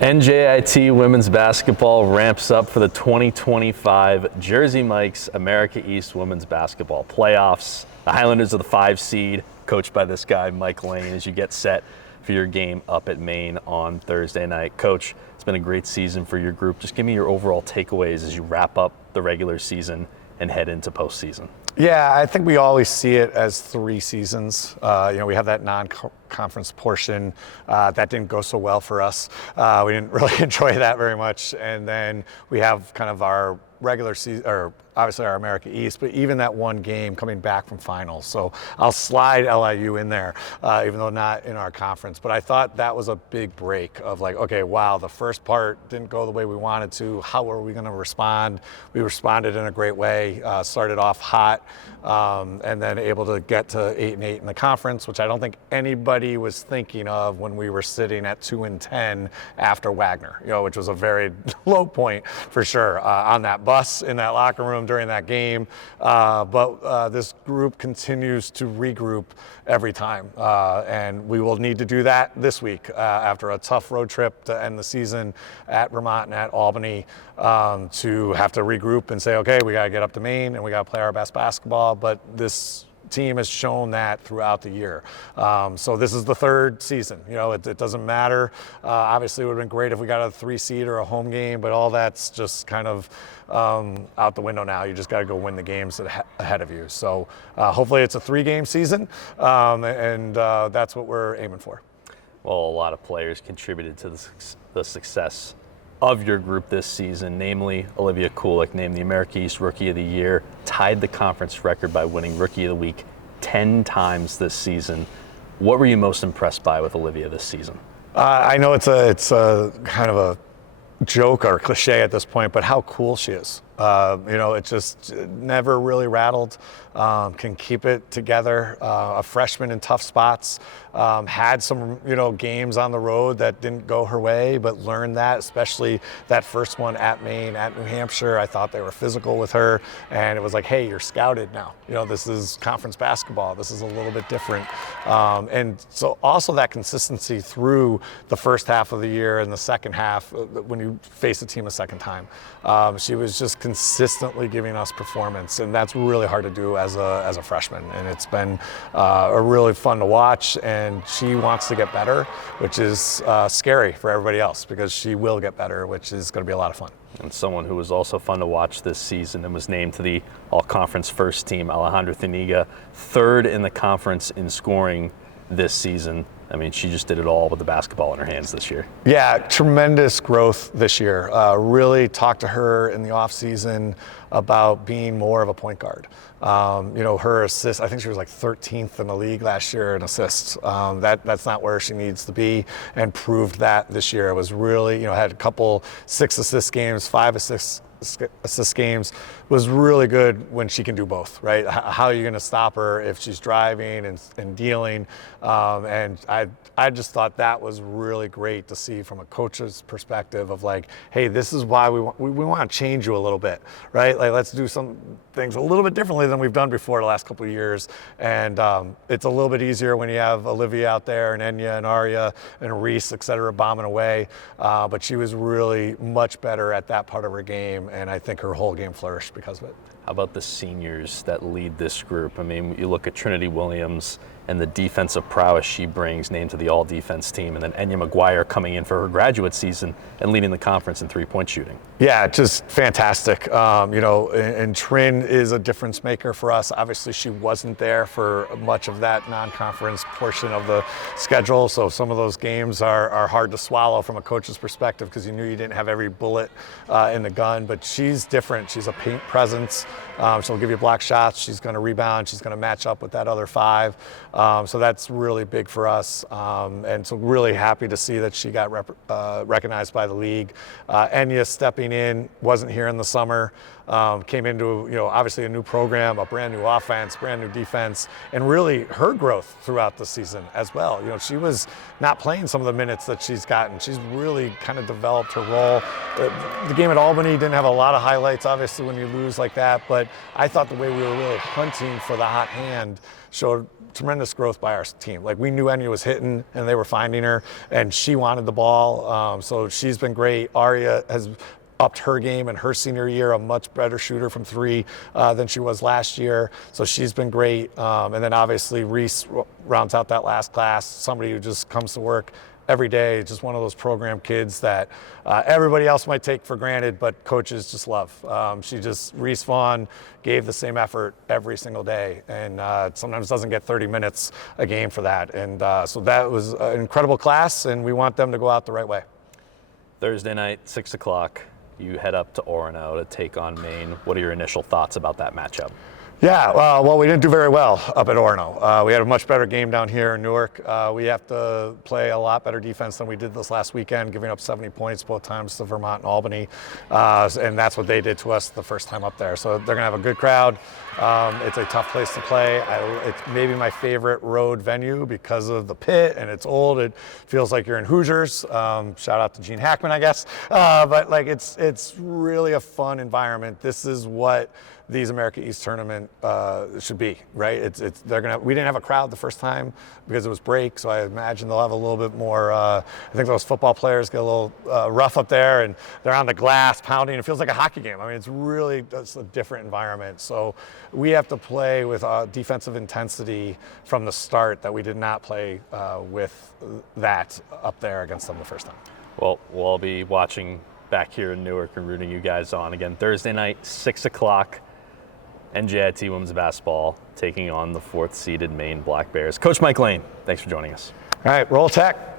NJIT women's basketball ramps up for the 2025 Jersey Mike's America East women's basketball playoffs. The Highlanders are the 5 seed, coached by this guy, Mike Lane, as you get set for your game up at Maine on Thursday night. Coach, it's been a great season for your group. Just give me your overall takeaways as you wrap up the regular season and head into postseason. Yeah, I think we always see it as 3 seasons. We have that non-conference portion that didn't go so well for us. We didn't really enjoy that very much. And then we have kind of our regular season, or obviously our America East, but even that one game coming back from finals. So I'll slide LIU in there, even though not in our conference. But I thought that was a big break of like, okay, wow, the first part didn't go the way we wanted to. How are we going to respond? We responded in a great way, started off hot, and then able to get to 8-8 in the conference, which I don't think anybody was thinking of when we were sitting at 2-10 after Wagner, which was a very low point for sure on that bus in that locker room during that game. But this group continues to regroup every time. And we will need to do that this week after a tough road trip to end the season at Vermont and at Albany, to have to regroup and say, okay, we got to get up to Maine and we got to play our best basketball. But this team has shown that throughout the year. So this is the 3rd season. It doesn't matter. Obviously, it would have been great if we got a 3 seed or a home game, but all that's just kind of out the window now. You just got to go win the games ahead of you. So hopefully it's a 3-game season, and that's what we're aiming for. Well, a lot of players contributed to the success of your group this season, namely Olivia Kulik, named the America East Rookie of the Year, tied the conference record by winning Rookie of the Week 10 times this season. What were you most impressed by with Olivia this season? I know it's a kind of a joke or cliche at this point, but how cool she is. It just never really rattled, can keep it together. A freshman in tough spots, had some, games on the road that didn't go her way, but learned that, especially that first one at Maine, at New Hampshire. I thought they were physical with her, and it was like, hey, you're scouted now. This is conference basketball. This is a little bit different. And so also that consistency through the first half of the year and the second half, when you face a team a second time. She was just consistently giving us performance, and that's really hard to do as a freshman. And it's been a really fun to watch, and she wants to get better, which is scary for everybody else because she will get better, which is going to be a lot of fun. And someone who was also fun to watch this season and was named to the all-conference first team, Alejandra Thuniga, 3rd in the conference in scoring this season. I mean, she just did it all with the basketball in her hands this year. Yeah, tremendous growth this year. Really talked to her in the offseason about being more of a point guard. Her assists, I think she was like 13th in the league last year in assists. That's not where she needs to be, and proved that this year. It was really, had a couple 6 assist games, 5 assist games. Was really good when she can do both, right? How are you going to stop her if she's driving and dealing? And I just thought that was really great to see from a coach's perspective of like, hey, this is why we want to change you a little bit, right? Like, let's do some things a little bit differently than we've done before the last couple of years. And it's a little bit easier when you have Olivia out there and Enya and Arya and Reese, et cetera, bombing away. But she was really much better at that part of her game, and I think her whole game flourished because of it. How about the seniors that lead this group? I mean, you look at Trinity Williams and the defensive prowess she brings, named to the all-defense team, and then Enya McGuire coming in for her graduate season and leading the conference in 3-point shooting. Yeah, just fantastic. And Trin is a difference maker for us. Obviously, she wasn't there for much of that non-conference portion of the schedule, so some of those games are hard to swallow from a coach's perspective because you knew you didn't have every bullet in the gun, but she's different. She's a paint presence. She'll give you block shots. She's going to rebound. She's going to match up with that other 5. So that's really big for us. And so really happy to see that she got recognized by the league. Enya stepping in, wasn't here in the summer. Came into, obviously a new program, a brand new offense, brand new defense, and really her growth throughout the season as well. She was not playing some of the minutes that she's gotten. She's really kind of developed her role. The game at Albany didn't have a lot of highlights, obviously, when you lose like that, but I thought the way we were really hunting for the hot hand showed tremendous growth by our team. Like, we knew Enya was hitting and they were finding her, and she wanted the ball. So she's been great. Aria has upped her game in her senior year, a much better shooter from three than she was last year. So she's been great. And then obviously Reese rounds out that last class, somebody who just comes to work every day, just one of those program kids that everybody else might take for granted, but coaches just love. Reese Vaughn gave the same effort every single day, and sometimes doesn't get 30 minutes a game for that. And so that was an incredible class, and we want them to go out the right way. Thursday night, 6 o'clock, you head up to Orono to take on Maine. What are your initial thoughts about that matchup? Yeah, well, we didn't do very well up at Orono. We had a much better game down here in Newark. We have to play a lot better defense than we did this last weekend, giving up 70 points both times to Vermont and Albany. And that's what they did to us the first time up there. So they're going to have a good crowd. It's a tough place to play. It's maybe my favorite road venue because of the pit, and it's old. It feels like you're in Hoosiers. Shout out to Gene Hackman, I guess. But like, it's really a fun environment. This is what these America East tournament should be, right? We didn't have a crowd the first time because it was break, so I imagine they'll have a little bit more. I think those football players get a little rough up there, and they're on the glass pounding. It feels like a hockey game. I mean, it's a different environment. So we have to play with defensive intensity from the start that we did not play with that up there against them the first time. Well, we'll all be watching back here in Newark and rooting you guys on again Thursday night, 6 o'clock. NJIT women's basketball taking on the 4th seeded Maine Black Bears. Coach Mike Lane, thanks for joining us. All right, roll tech.